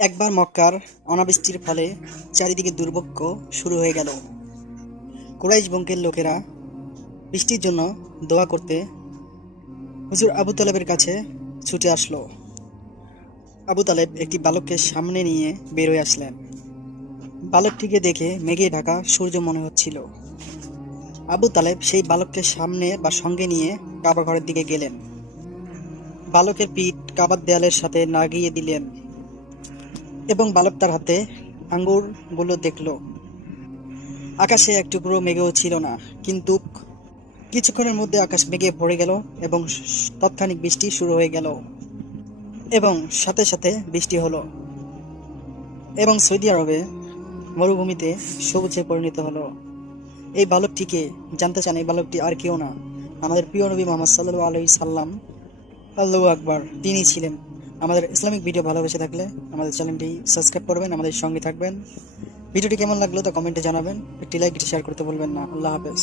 একবার মক্কার অনাবৃষ্টির ফলে চারিদিকে দুর্ভিক্ষ শুরু হয়ে গেল। কুরাইশ বংশের লোকেরা বৃষ্টির জন্য দোয়া করতে হুজুর আবু তালেবের কাছে ছুটে আসলো। আবু তালেব একটি বালককে সামনে নিয়ে বের হয়ে আসলেন। বালকটিকে দেখে মেঘে ঢাকা সূর্য মনে হচ্ছিল। আবু তালেব সেই বালককে সামনে বা সঙ্গে নিয়ে কাবা ঘরের দিকে গেলেন। বালকের পিঠ কাবার দেয়ালের সাথে লাগিয়ে দিলেন এবং বালক তার হাতে আঙ্গুরগুলো দেখল। আকাশে এক টুকরো মেঘও ছিল না, কিন্তু কিছুক্ষণের মধ্যে আকাশ মেঘে ভরে গেল এবং তাৎক্ষণিক বৃষ্টি শুরু হয়ে গেল এবং সাথে সাথে বৃষ্টি হলো এবং সৌদি আরবে মরুভূমিতে সবুজে পরিণত হলো। এই বালকটিকে জানতে চান, এই বালকটি আর কেউ না, আমাদের প্রিয় নবী মোহাম্মদ সাল্লাল্লাহু আলাইহি সাল্লাম। আল্লাহু আকবার, তিনি ছিলেন। আমাদের ইসলামিক ভিডিও ভালোবেসে থাকলে আমাদের চ্যানেলটি সাবস্ক্রাইব করবেন, আমাদের সঙ্গে থাকবেন। ভিডিওটি কেমন লাগলো তা কমেন্টে জানাবেন। একটি লাইক, একটি শেয়ার করতে বলবেন না। আল্লাহ হাফেজ।